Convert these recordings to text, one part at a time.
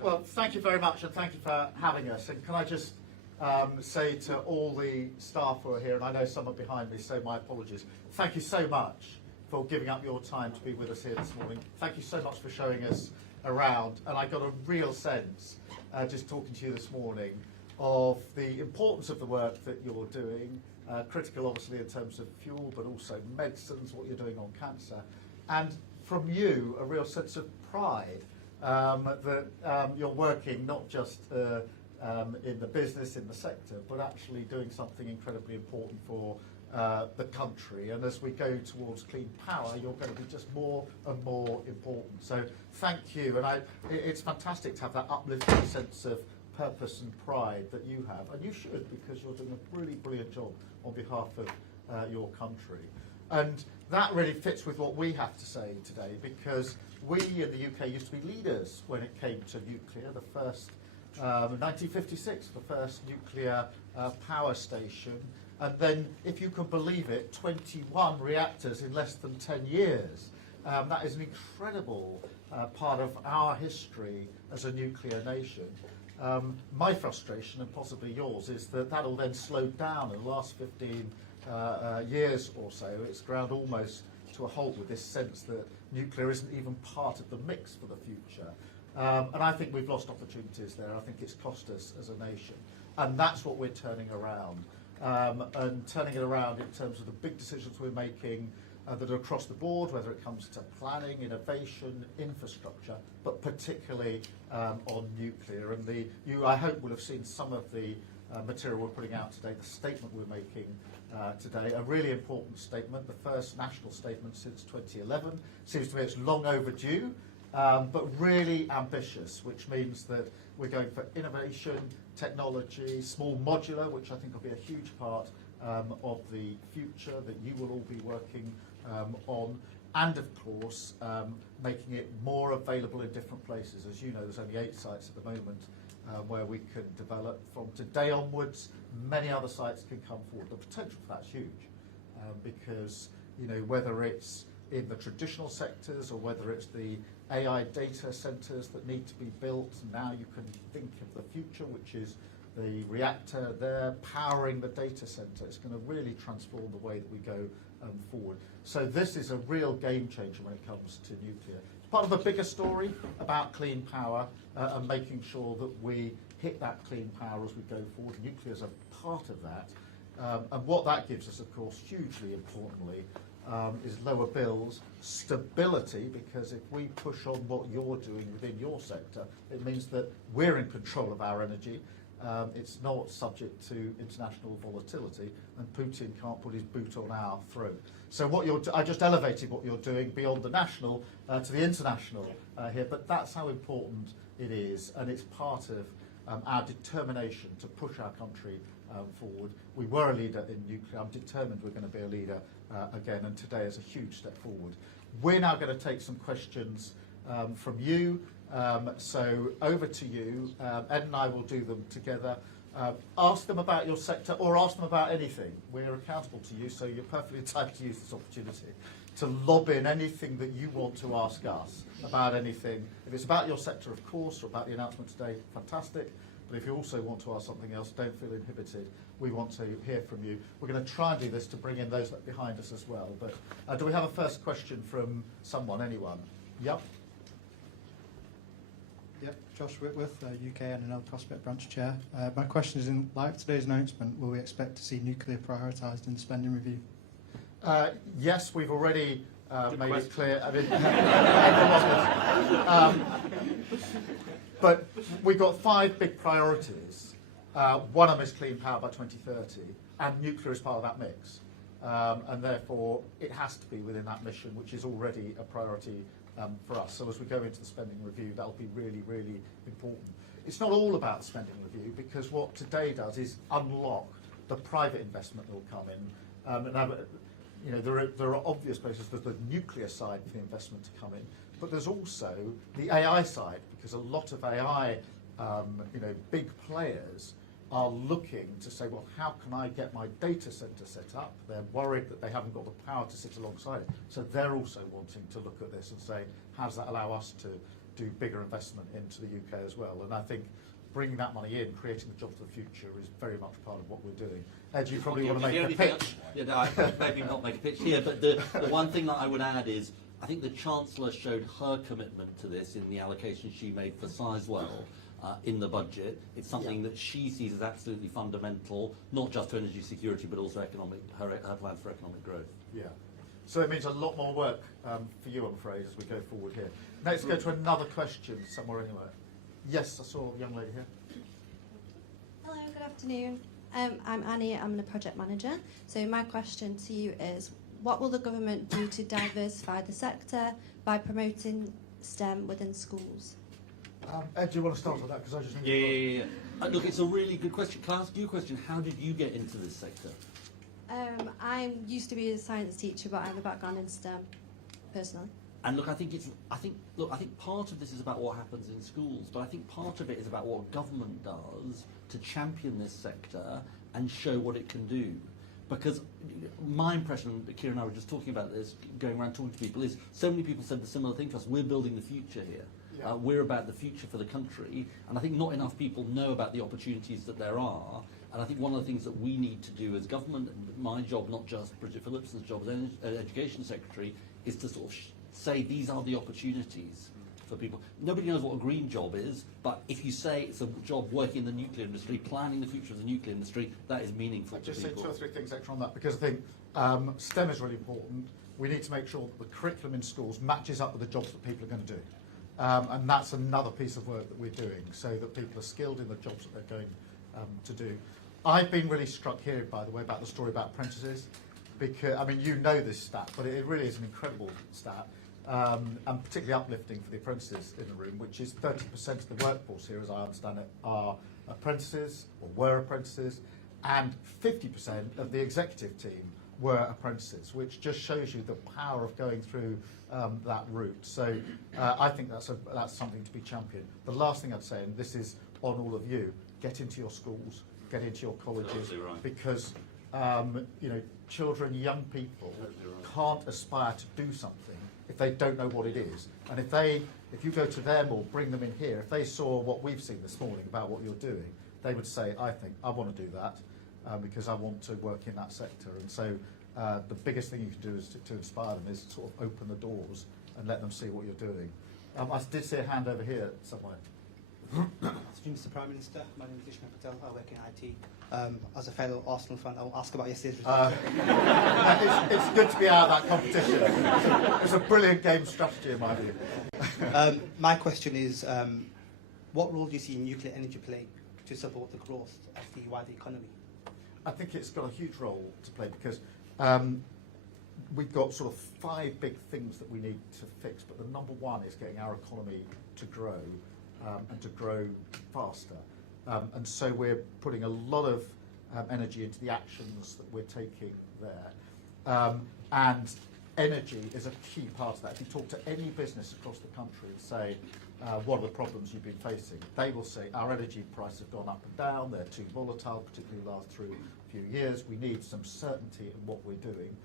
Well, thank you very much, and thank you for having us. And can I just say to all the staff who are here, and I know some are behind me, so my apologies. Thank you so much for giving up your time to be with us here this morning. Thank you so much for showing us around. And I got a real sense, just talking to you this morning, of the importance of the work that you're doing, critical obviously in terms of fuel, but also medicines, what you're doing on cancer. And from you, a real sense of pride that you're working not just in the business, in the sector, but actually doing something incredibly important for the country. And as we go towards clean power, you're going to be just more and more important. So thank you. And it's fantastic to have that uplifting sense of purpose and pride that you have. And you should, because you're doing a really brilliant job on behalf of your country. And that really fits with what we have to say today, because we in the UK used to be leaders when it came to nuclear. The first, 1956, the first nuclear power station. And then, if you can believe it, 21 reactors in less than 10 years. That is an incredible part of our history as a nuclear nation. My frustration, and possibly yours, is that that'll then slowed down in the last 15 years or so. It's ground almost to a halt with this sense that nuclear isn't even part of the mix for the future. And I think we've lost opportunities there. I think it's cost us as a nation. And that's what we're turning around. And turning it around in terms of the big decisions we're making that are across the board, whether it comes to planning, innovation, infrastructure, but particularly on nuclear. And you, I hope, will have seen some of the material we're putting out today, the statement we're making today, a really important statement, the first national statement since 2011. Seems to me it's long overdue, but really ambitious, which means that we're going for innovation, technology, small modular, which I think will be a huge part of the future that you will all be working on, and of course making it more available in different places. As you know, there's only 8 sites at the moment where we can develop. From today onwards, many other sites can come forward. The potential for that's huge, because whether it's in the traditional sectors or whether it's the AI data centres that need to be built, now you can think of the future, which is the reactor there powering the data centre. It's going to really transform the way that we go forward. So this is a real game changer when it comes to nuclear. It's part of a bigger story about clean power and making sure that we hit that clean power as we go forward. Nuclear is a part of that. And what that gives us, of course, hugely importantly, is lower bills, stability, because if we push on what you're doing within your sector, it means that we're in control of our energy. It's not subject to international volatility, and Putin can't put his boot on our throat. So I just elevated what you're doing beyond the national to the international here, but that's how important it is, and it's part of our determination to push our country forward. We were a leader in nuclear. I'm determined we're going to be a leader again, and today is a huge step forward. We're now going to take some questions from you. So over to you. Ed and I will do them together. Ask them about your sector or ask them about anything. We're accountable to you, so you're perfectly entitled to use this opportunity to lob in anything that you want to ask us about anything. If it's about your sector, of course, or about the announcement today, fantastic. But if you also want to ask something else, don't feel inhibited. We want to hear from you. We're going to try and do this to bring in those behind us as well. But do we have a first question from someone, anyone? Yep. Yep, Josh Whitworth, UK NNL Prospect Branch Chair. My question is, in light of today's announcement, will we expect to see nuclear prioritised in the spending review? Yes, we've already made it clear. I mean, but we've got 5 big priorities. One of them is clean power by 2030, and nuclear is part of that mix. And therefore, it has to be within that mission, which is already a priority for us. So as we go into the spending review, that'll be really, really important. It's not all about spending review, because what today does is unlock the private investment that will come in. There are obvious places. There's the nuclear side for the investment to come in, but there's also the AI side, because a lot of AI, big players are looking to say, well, how can I get my data center set up? They're worried that they haven't got the power to sit alongside it. So they're also wanting to look at this and say, how does that allow us to do bigger investment into the UK as well. And I think bringing that money in, creating the jobs of the future, is very much part of what we're doing. Ed, you probably want to make a pitch. Maybe not make a pitch here, but the one thing that I would add is I think the Chancellor showed her commitment to this in the allocation she made for Sizewell in the budget. It's something that she sees as absolutely fundamental, not just to energy security, but also her plans for economic growth. Yeah. So it means a lot more work for you, I'm afraid, as we go forward here. Let's go to another question somewhere anywhere. Yes, I saw a young lady here. Hello, good afternoon. I'm Annie, I'm the project manager. So my question to you is, what will the government do to diversify the sector by promoting STEM within schools? Ed, do you want to start with that? Because I just think Yeah. Look, it's a really good question. Can I ask you a question? How did you get into this sector? I used to be a science teacher, but I have a background in STEM, personally. And look, I think part of this is about what happens in schools, but I think part of it is about what government does to champion this sector and show what it can do. Because my impression, Keir and I were just talking about this, going around talking to people, is so many people said the similar thing to us. We're building the future here. Yeah. We're about the future for the country, and I think not enough people know about the opportunities that there are. And I think one of the things that we need to do as government, my job, not just Bridget Phillipson's job as Education Secretary, is to sort of say these are the opportunities for people. Nobody knows what a green job is, but if you say it's a job working in the nuclear industry, planning the future of the nuclear industry, that is meaningful I'll to just say people. 2 or 3 things extra on that, because I think STEM is really important. We need to make sure that the curriculum in schools matches up with the jobs that people are going to do. And that's another piece of work that we're doing, so that people are skilled in the jobs that they're going to do. I've been really struck here, by the way, about the story about apprentices, because, I mean, you know this stat, but it really is an incredible stat, and particularly uplifting for the apprentices in the room, which is 30% of the workforce here, as I understand it, are apprentices, or were apprentices, and 50% of the executive team were apprentices, which just shows you the power of going through that route. So I think that's something to be championed. The last thing I'd say, and this is on all of you, get into your schools, get into your colleges, Right. because children, young people can't aspire to do something if they don't know what it is. And if you go to them or bring them in here, if they saw what we've seen this morning about what you're doing, they would say, I think I want to do that because I want to work in that sector. And so the biggest thing you can do is to inspire them is sort of open the doors and let them see what you're doing. I did see a hand over here somewhere. Mr. Prime Minister, my name is Ishmael Patel, I work in IT. As a fellow Arsenal fan, I will ask about yesterday's result. It's good to be out of that competition. It's a brilliant game strategy in my view. My question is, what role do you see nuclear energy play to support the growth of the wider economy? I think it's got a huge role to play, because we've got sort of 5 big things that we need to fix, but the number one is getting our economy to grow and to grow faster. And so we're putting a lot of energy into the actions that we're taking there. And energy is a key part of that. If you talk to any business across the country and say, what are the problems you've been facing, they will say our energy prices have gone up and down, they're too volatile, particularly through a few years. We need some certainty in what we're doing.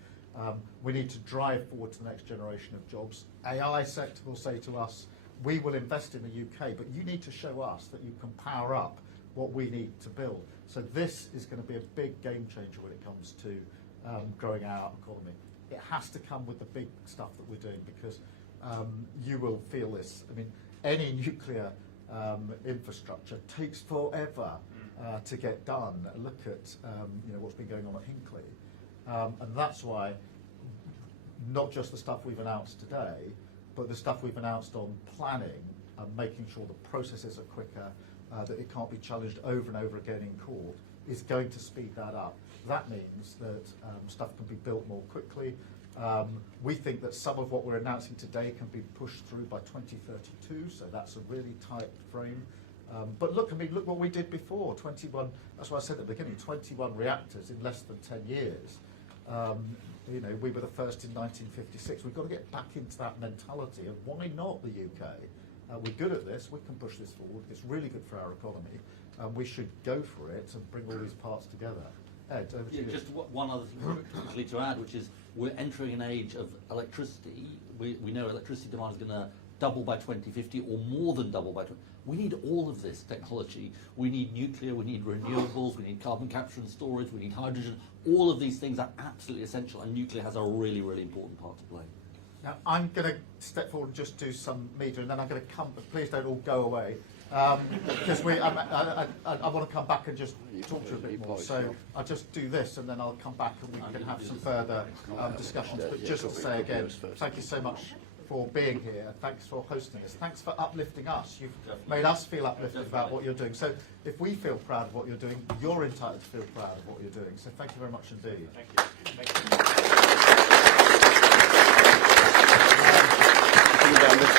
We need to drive forward to the next generation of jobs. AI sector will say to us, we will invest in the UK, but you need to show us that you can power up what we need to build. So this is going to be a big game changer when it comes to growing our economy. It has to come with the big stuff that we're doing, because you will feel this. I mean, any nuclear infrastructure takes forever to get done. Look at what's been going on at Hinkley. And that's why not just the stuff we've announced today, but the stuff we've announced on planning and making sure the processes are quicker, that it can't be challenged over and over again in court, is going to speed that up. That means that stuff can be built more quickly. We think that some of what we're announcing today can be pushed through by 2032, so that's a really tight frame. But look what we did before, 21, that's what I said at the beginning, 21 reactors in less than 10 years. We were the first in 1956. We've got to get back into that mentality of why not the UK? We're good at this, we can push this forward, it's really good for our economy, and we should go for it and bring all these parts together. Ed, over to you. Just one other thing quickly to add, which is we're entering an age of electricity. We know electricity demand is going to double by 2050 or more than double by 2050. We need all of this technology. We need nuclear, we need renewables, we need carbon capture and storage, we need hydrogen. All of these things are absolutely essential, and nuclear has a really, really important part to play. Now, I'm going to step forward and just do some media, and then I'm going to come, but please don't all go away, because I want to come back and just talk to you a bit more. So I'll just do this, and then I'll come back and we can have some further discussions. But just to say again, thank you so much for being here. Thanks for hosting us. Thanks for uplifting us. You've made us feel uplifted about what you're doing. So if we feel proud of what you're doing, you're entitled to feel proud of what you're doing. So thank you very much indeed. Thank you.